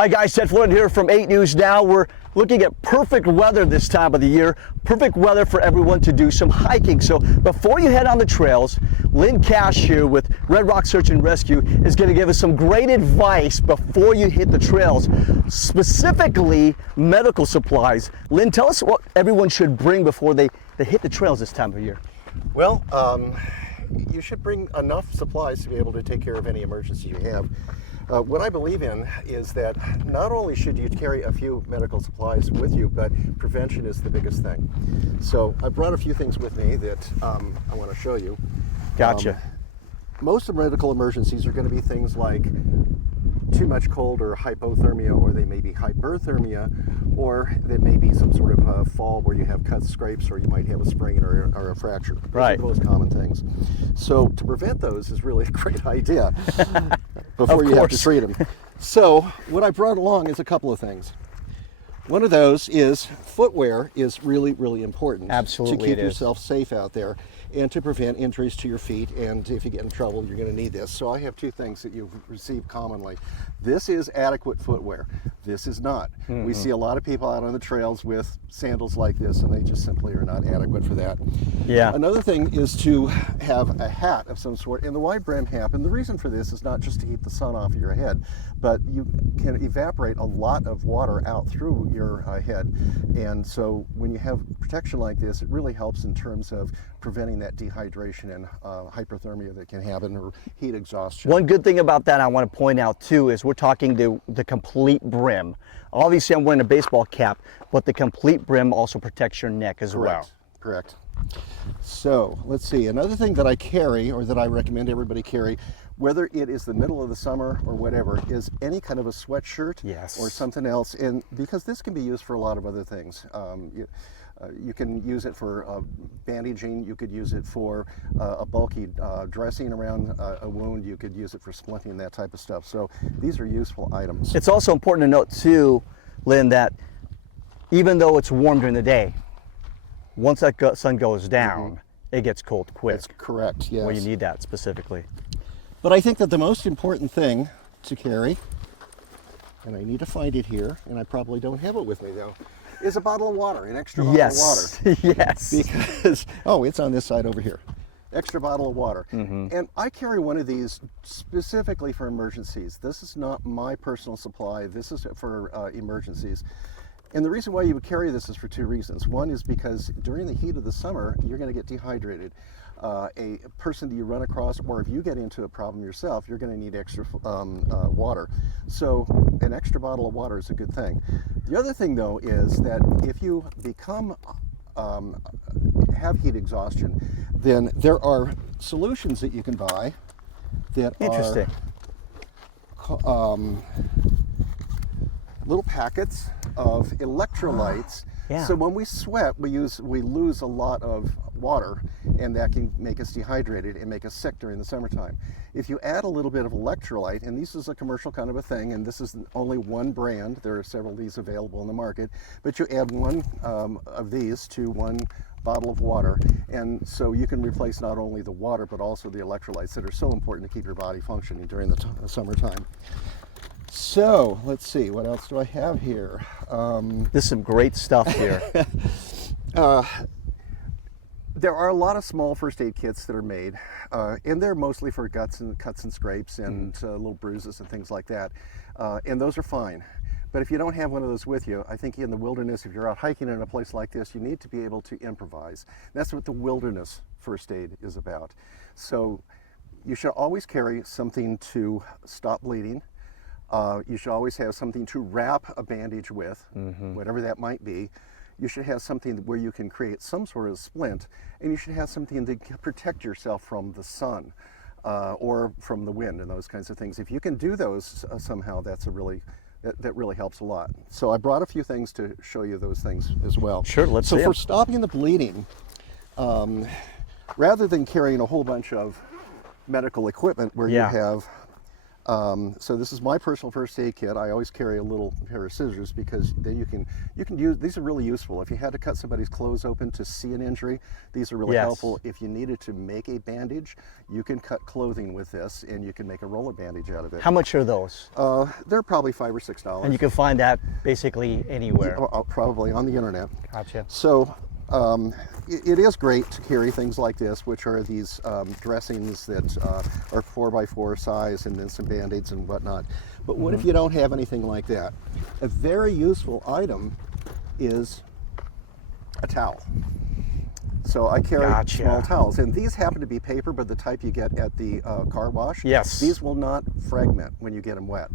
Hi guys, Ted Floyd here from 8 News Now. We're looking at perfect weather this time of the year. Perfect weather for everyone to do some hiking. So before you head on the trails, Lynn Cash here with Red Rock Search and Rescue is going to give us some great advice before you hit the trails, specifically medical supplies. Lynn, tell us what everyone should bring before they hit the trails this time of year. Well, you should bring enough supplies to be able to take care of any emergency you have. What I believe in is that not only should you carry a few medical supplies with you, but prevention is the biggest thing. So I brought a few things with me that I want to show you. Gotcha. Most of medical emergencies are going to be things like too much cold or hypothermia, or they may be hyperthermia, or there may be some sort of a fall where you have cuts, scrapes, or you might have a sprain or a fracture. Those right. are the most common things. So to prevent those is really a great idea before you have to treat them. So what I brought along is a couple of things. One of those is footwear is really, really important. Absolutely, to keep it is. yourself safe out there and to prevent injuries to your feet. And if you get in trouble, you're going to need this. So I have two things that you receive commonly. This is adequate footwear. This is not. Mm-hmm. We see a lot of people out on the trails with sandals like this, and they just simply are not adequate for that. Yeah. Another thing is to have a hat of some sort, and the wide brim hat. And the reason for this is not just to keep the sun off of your head, but you can evaporate a lot of water out through your head. And so when you have protection like this, it really helps in terms of preventing that dehydration and hyperthermia that can happen, or heat exhaustion. One good thing about that I want to point out too is we're talking the complete brim. Obviously I'm wearing a baseball cap, but the complete brim also protects your neck as well. Correct. So let's see, another thing that I carry, or that I recommend everybody carry, whether it is the middle of the summer or whatever, is any kind of a sweatshirt. Yes. Or something else, and because this can be used for a lot of other things. You can use it for bandaging, you could use it for a bulky dressing around a wound, you could use it for splinting, that type of stuff. So these are useful items. It's also important to note too, Lynn, that even though it's warm during the day, once that sun goes down, it gets cold quick. That's correct, yes. Well, you need that specifically. But I think that the most important thing to carry, and I need to find it here, and I probably don't have it with me though, is a bottle of water, an extra bottle of water. Yes. Because, oh, it's on this side over here. Extra bottle of water. And I carry one of these specifically for emergencies. This is not my personal supply. This is for emergencies. And the reason why you would carry this is for two reasons. One is because during the heat of the summer, you're going to get dehydrated. A person that you run across, or if you get into a problem yourself, you're going to need extra water. So an extra bottle of water is a good thing. The other thing though is that if you become have heat exhaustion, then there are solutions that you can buy that are little packets of electrolytes. Yeah. So when we sweat, we lose a lot of water, and that can make us dehydrated and make us sick during the summertime. If you add a little bit of electrolyte, and this is a commercial kind of a thing, and this is only one brand, there are several of these available in the market, but you add one of these to one bottle of water, and so you can replace not only the water but also the electrolytes that are so important to keep your body functioning during the summertime. So let's see, what else do I have here? There's some great stuff here. There are a lot of small first aid kits that are made, and they're mostly for cuts and scrapes and little bruises and things like that, and those are fine. But if you don't have one of those with you, I think in the wilderness, if you're out hiking in a place like this, you need to be able to improvise. That's what the wilderness first aid is about. So you should always carry something to stop bleeding. You should always have something to wrap a bandage with, whatever that might be. You should have something where you can create some sort of splint, and you should have something to protect yourself from the sun or from the wind and those kinds of things. If you can do those somehow, that really helps a lot. So I brought a few things to show you those things as well. Sure, let's see. So for stopping the bleeding, rather than carrying a whole bunch of medical equipment where you have So this is my personal first aid kit. I always carry a little pair of scissors because then you can use, these are really useful. If you had to cut somebody's clothes open to see an injury, these are really Yes. helpful. If you needed to make a bandage, you can cut clothing with this and you can make a roller bandage out of it. How much are those? They're probably $5 or $6. And you can find that basically anywhere. Probably on the internet. Gotcha. So it is great to carry things like this, which are these dressings that are 4x4 size, and then some band-aids and whatnot. But what if you don't have anything like that? A very useful item is a towel. So I carry Gotcha. small towels, and these happen to be paper, but the type you get at the car wash. Yes. These will not fragment when you get them wet.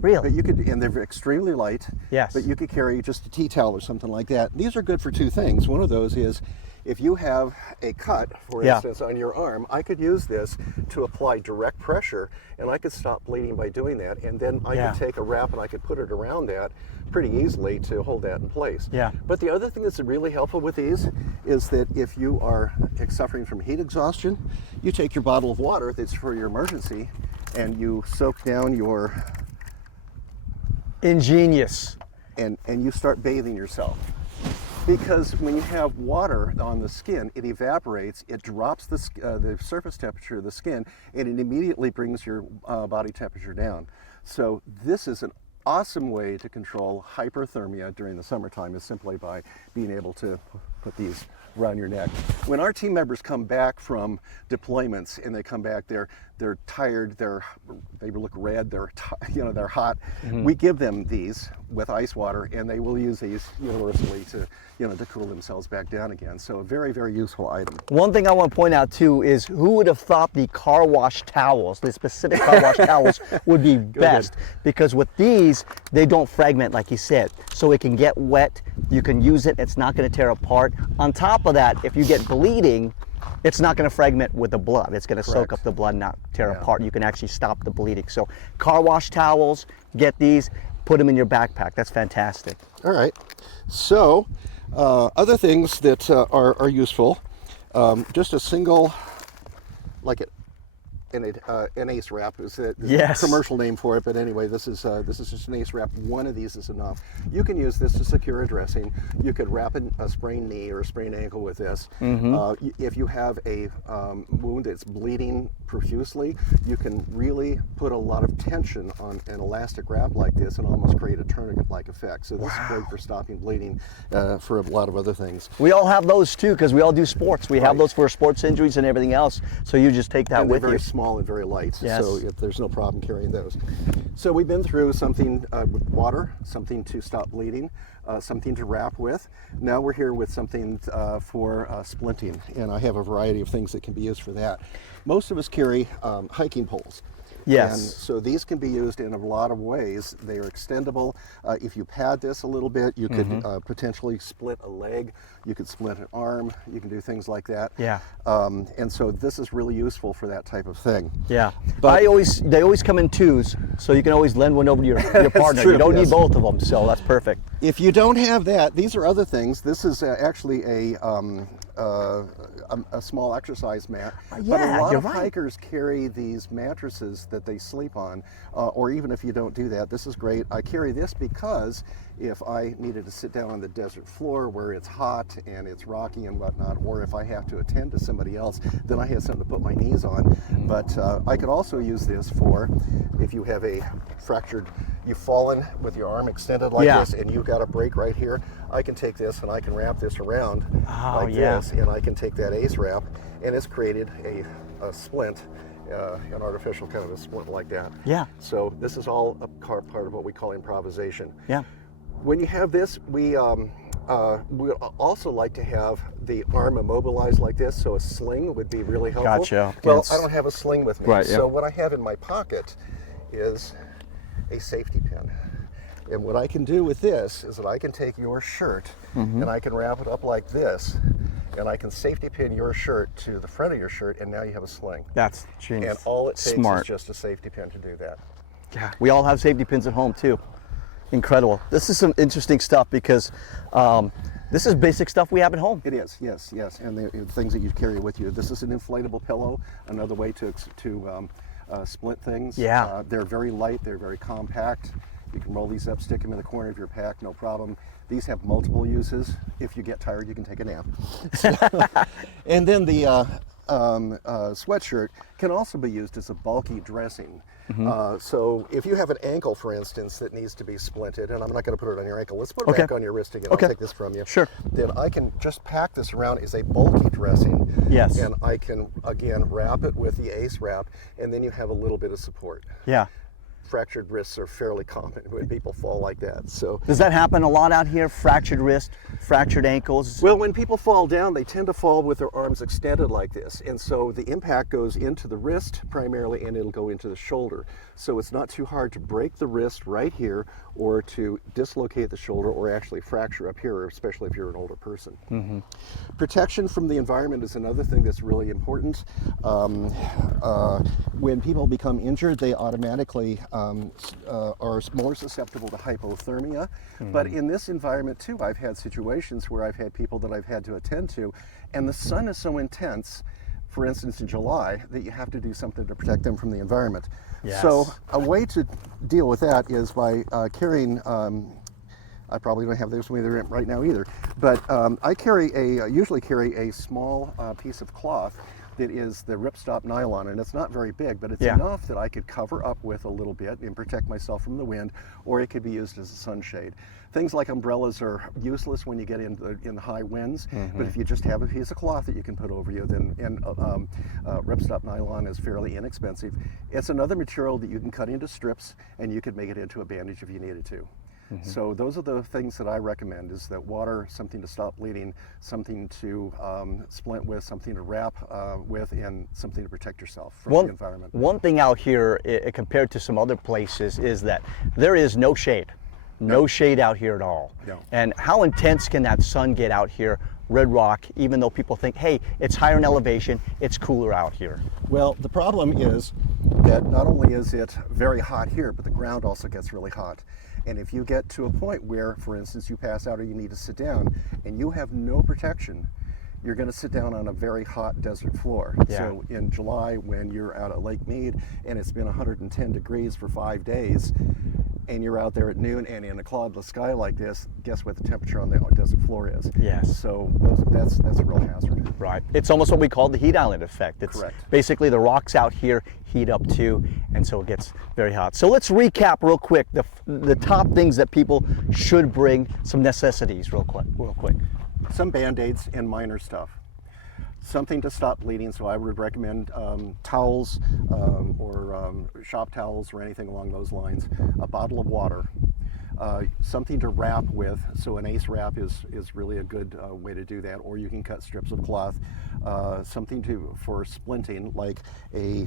Really? But you could, and they're extremely light. Yes. But you could carry just a tea towel or something like that. These are good for two things. One of those is if you have a cut, for Yeah. instance, on your arm, I could use this to apply direct pressure, and I could stop bleeding by doing that. And then I Yeah. could take a wrap and I could put it around that pretty easily to hold that in place. Yeah. But the other thing that's really helpful with these is that if you are suffering from heat exhaustion, you take your bottle of water that's for your emergency and you soak down your, Ingenious. and you start bathing yourself. Because when you have water on the skin, it evaporates, it drops the surface temperature of the skin, and it immediately brings your body temperature down. So this is an awesome way to control hyperthermia during the summertime, is simply by being able to put these around your neck. When our team members come back from deployments and they come back, they're tired, they look red, they're hot. We give them these with ice water, and they will use these universally to cool themselves back down again. So a very, very useful item. One thing I want to point out too is who would have thought the car wash towels, the specific car wash towels, would be best? Because with these, they don't fragment like you said. So it can get wet, you can use it, it's not going to tear apart. On top of that, if you get bleeding, it's not going to fragment with the blood. It's going to soak up the blood, not tear apart. You can actually stop the bleeding. So car wash towels, get these, put them in your backpack. That's fantastic. All right. So other things that are useful, just a single, like an ace wrap is a commercial name for it, but anyway, this is just an ace wrap. One of these is enough. You can use this to secure a dressing. You could wrap a sprained knee or a sprained ankle with this. If you have a wound that's bleeding profusely, you can really put a lot of tension on an elastic wrap like this and almost create a tourniquet-like effect. So this is great for stopping bleeding, for a lot of other things. We all have those too, because we all do sports. We have those for sports injuries and everything else. So you just take that And with they're you. very small and very light, Yes. so there's no problem carrying those. So we've been through something with water, something to stop bleeding, something to wrap with. Now we're here with something for splinting, and I have a variety of things that can be used for that. Most of us carry hiking poles. Yes. And so these can be used in a lot of ways. They are extendable. If you pad this a little bit, you could potentially split a leg. You could split an arm. You can do things like that. Yeah. And so this is really useful for that type of thing. Yeah. But They always come in twos, so you can always lend one over to your partner. true, You don't yes. need both of them, so that's perfect. If you don't have that, these are other things. This is actually a small exercise mat. But yeah, a lot you're of right. hikers carry these mattresses that they sleep on, or even if you don't do that, this is great. I carry this because if I needed to sit down on the desert floor where it's hot and it's rocky and whatnot, or if I have to attend to somebody else, then I have something to put my knees on. But I could also use this for if you have a fractured, you've fallen with your arm extended like this and you've got a break right here, I can take this and I can wrap this around like this, and I can take that ace wrap, and it's created a splint, an artificial kind of a splint like that. Yeah. So this is all a part of what we call improvisation. Yeah. When you have this, we also like to have the arm immobilized like this, so a sling would be really helpful. Gotcha. Well, Yes. I don't have a sling with me, Right, yeah. so what I have in my pocket is a safety pin. And what I can do with this is that I can take your shirt and I can wrap it up like this, and I can safety pin your shirt to the front of your shirt, and now you have a sling. That's genius. And all it takes Smart. is just a safety pin to do that. Yeah. We all have safety pins at home too. Incredible. This is some interesting stuff because this is basic stuff we have at home. It is, yes, and the things that you carry with you. This is an inflatable pillow, another way to splint things. Yeah. They're very light, they're very compact. You can roll these up, stick them in the corner of your pack, no problem. These have multiple uses. If you get tired, you can take a nap. And then the sweatshirt can also be used as a bulky dressing. So if you have an ankle, for instance, that needs to be splinted, and I'm not going to put it on your ankle, let's put it back on your wrist again. Okay. I'll take this from you. Sure. Then I can just pack this around as a bulky dressing. Yes. And I can, again, wrap it with the ACE wrap, and then you have a little bit of support. Yeah. Fractured wrists are fairly common when people fall like that. So Does that happen a lot out here? Fractured wrist, fractured ankles? well, when people fall down, they tend to fall with their arms extended like this. And so the impact goes into the wrist primarily, and it'll go into the shoulder. So it's not too hard to break the wrist right here or to dislocate the shoulder or actually fracture up here, especially if you're an older person. Protection from the environment is another thing that's really important. When people become injured, they automatically are more susceptible to hypothermia. But in this environment too, I've had situations where I've had people that I've had to attend to, and the sun is so intense, for instance in July, that you have to do something to protect them from the environment. Yes. So a way to deal with that is by carrying, I probably don't have this with me right now either, but I usually carry a small piece of cloth that is the ripstop nylon, and it's not very big, but it's enough that I could cover up with a little bit and protect myself from the wind, or it could be used as a sunshade. Things like umbrellas are useless when you get in the high winds, but if you just have a piece of cloth that you can put over you, then ripstop nylon is fairly inexpensive. It's another material that you can cut into strips, and you could make it into a bandage if you needed to. So those are the things that I recommend, is that water, something to stop bleeding, something to splint with, something to wrap with, and something to protect yourself from the environment. One thing out here compared to some other places is that there is no shade. No shade out here at all. No. And how intense can that sun get out here, Red Rock, even though people think, hey, it's higher in elevation, it's cooler out here? Well, the problem is that not only is it very hot here, but the ground also gets really hot. And if you get to a point where, for instance, you pass out or you need to sit down and you have no protection, you're going to sit down on a very hot desert floor. Yeah. So in July, when you're out at Lake Mead and it's been 110 degrees for 5 days, and you're out there at noon and in a cloudless sky like this, guess what the temperature on the desert floor is? Yes. So that's a real hazard. Right. It's almost what we call the heat island effect. It's Correct. basically the rocks out here heat up too, and so it gets very hot. So let's recap real quick the top things that people should bring, some necessities real quick. Some Band-Aids and minor stuff. Something to stop bleeding, so I would recommend towels or shop towels or anything along those lines. A bottle of water. Something to wrap with, so an ACE wrap is really a good way to do that, or you can cut strips of cloth. Something for splinting, like a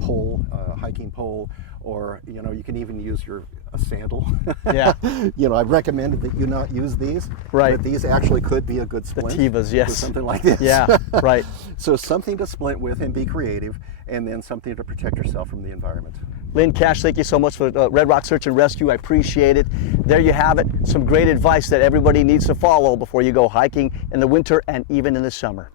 pole, hiking pole, or you can even use a sandal. Yeah. I've recommended that you not use these, right? But these actually could be a good splint. The Tevas, yes. Or something like this. Yeah, right. So something to splint with and be creative, and then something to protect yourself from the environment. Lynn Cash, thank you so much for Red Rock Search and Rescue. I appreciate it. There you have it. Some great advice that everybody needs to follow before you go hiking in the winter and even in the summer.